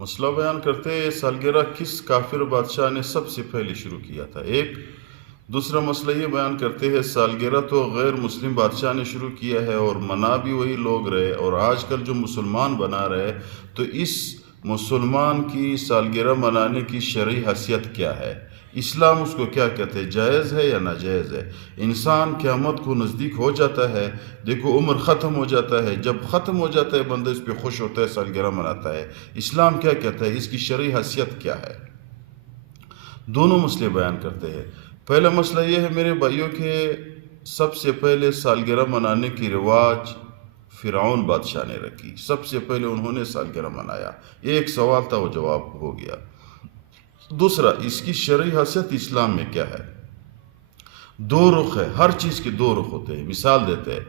مسئلہ بیان کرتے ہیں سالگرہ کس کافر بادشاہ نے سب سے پہلے شروع کیا تھا. دوسرا مسئلہ یہ بیان کرتے ہیں سالگرہ تو غیر مسلم بادشاہ نے شروع کیا ہے اور منا بھی وہی لوگ رہے، اور آج کل جو مسلمان بنا رہے تو اس مسلمان کی سالگرہ منانے کی شرعی حیثیت کیا ہے، اسلام اس کو کیا کہتے ہیں، جائز ہے یا ناجائز ہے. انسان قیامت کو نزدیک ہو جاتا ہے، دیکھو عمر ختم ہو جاتا ہے، جب ختم ہو جاتا ہے بندہ اس پہ خوش ہوتا ہے، سالگرہ مناتا ہے. اسلام کیا کہتا ہے، اس کی شرعی حیثیت کیا ہے. دونوں مسئلے بیان کرتے ہیں. پہلا مسئلہ یہ ہے میرے بھائیوں کہ سب سے پہلے سالگرہ منانے کی رواج فرعون بادشاہ نے رکھی، سب سے پہلے انہوں نے سالگرہ منایا. ایک سوال تھا، وہ جواب ہو گیا. دوسرا، اس کی شرعی حیثیت اسلام میں کیا ہے. دو رخ ہے، ہر چیز کے دو رخ ہوتے ہیں. مثال دیتے ہیں،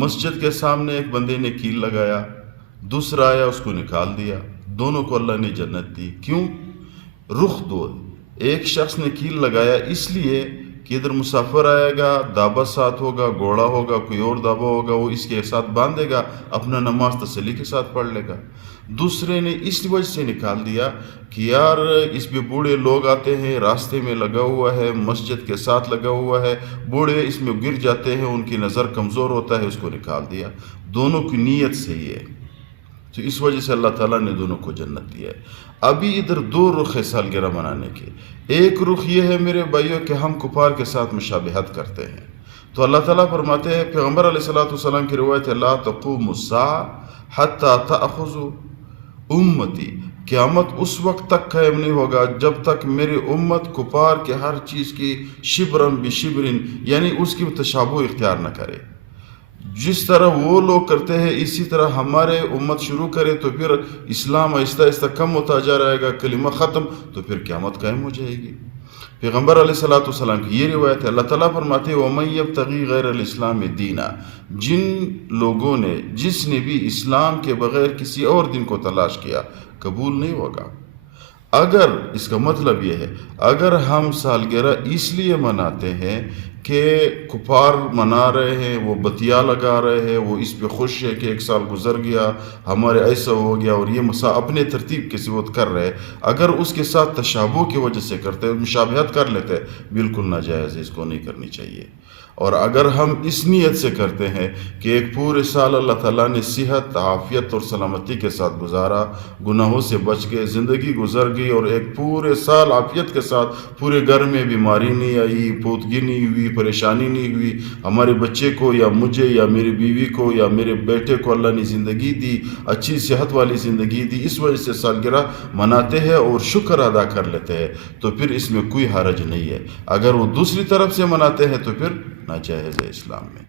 مسجد کے سامنے ایک بندے نے کیل لگایا، دوسرا آیا اس کو نکال دیا، دونوں کو اللہ نے جنت دی. کیوں؟ رخ دو. ایک شخص نے کیل لگایا اس لیے کہ ادھر مسافر آئے گا، دابا ساتھ ہوگا، گھوڑا ہوگا، کوئی اور دابا ہوگا، وہ اس کے ساتھ باندھے گا، اپنا نماز تسلی کے ساتھ پڑھ لے گا. دوسرے نے اس وجہ سے نکال دیا کہ یار اس میں بوڑھے لوگ آتے ہیں، راستے میں لگا ہوا ہے، مسجد کے ساتھ لگا ہوا ہے، بوڑھے اس میں گر جاتے ہیں، ان کی نظر کمزور ہوتا ہے، اس کو نکال دیا. دونوں کی نیت صحیح ہے، تو اس وجہ سے اللہ تعالیٰ نے دونوں کو جنت دیا ہے. ابھی ادھر دو رخ ہے سالگرہ منانے کے. ایک رخ یہ ہے میرے بھائیوں کہ ہم کفار کے ساتھ مشابہت کرتے ہیں. تو اللہ تعالیٰ فرماتے ہیں، پیغمبر علیہ السلام کی روایت ہے، لا تقوم الساعة حتی تأخذ امتی، قیامت اس وقت تک قائم نہیں ہوگا جب تک میری امت کفار کے ہر چیز کی شبرن بشبرن، یعنی اس کی تشابہ اختیار نہ کرے. جس طرح وہ لوگ کرتے ہیں اسی طرح ہمارے امت شروع کرے تو پھر اسلام آہستہ آہستہ کم ہوتا جا رہے گا، کلمہ ختم، تو پھر قیامت قائم ہو جائے گی. پیغمبر علیہ السلام کی یہ روایت ہے. اللہ تعالیٰ فرماتے ہیں، وَمَن يَبْتَغِي غَيْرَ الْإِسْلَامِ دِينًا، جن لوگوں نے، جس نے بھی اسلام کے بغیر کسی اور دن کو تلاش کیا، قبول نہیں ہوگا. اگر اس کا مطلب یہ ہے، اگر ہم سالگرہ اس لیے مناتے ہیں کہ کفار منا رہے ہیں، وہ بتیا لگا رہے ہیں، وہ اس پہ خوش ہے کہ ایک سال گزر گیا، ہمارے ایسا ہو گیا، اور یہ اپنے ترتیب کے ثبوت کر رہے ہیں، اگر اس کے ساتھ تشابہ کی وجہ سے کرتے ہیں، مشابہت کر لیتے ہیں، بالکل ناجائز ہے، اس کو نہیں کرنی چاہیے. اور اگر ہم اس نیت سے کرتے ہیں کہ ایک پورے سال اللہ تعالیٰ نے صحت، عافیت اور سلامتی کے ساتھ گزارا، گناہوں سے بچ گئے، زندگی گزر گئی، اور ایک پورے سال عافیت کے ساتھ پورے گھر میں بیماری نہیں آئی، پودگی نہیں ہوئی، پریشانی نہیں ہوئی، ہمارے بچے کو یا مجھے یا میری بیوی کو یا میرے بیٹے کو اللہ نے زندگی دی، اچھی صحت والی زندگی دی، اس وجہ سے سالگرہ مناتے ہیں اور شکر ادا کر لیتے ہیں، تو پھر اس میں کوئی حرج نہیں ہے. اگر وہ دوسری طرف سے مناتے ہیں تو پھر ناجائز ہے اسلام میں.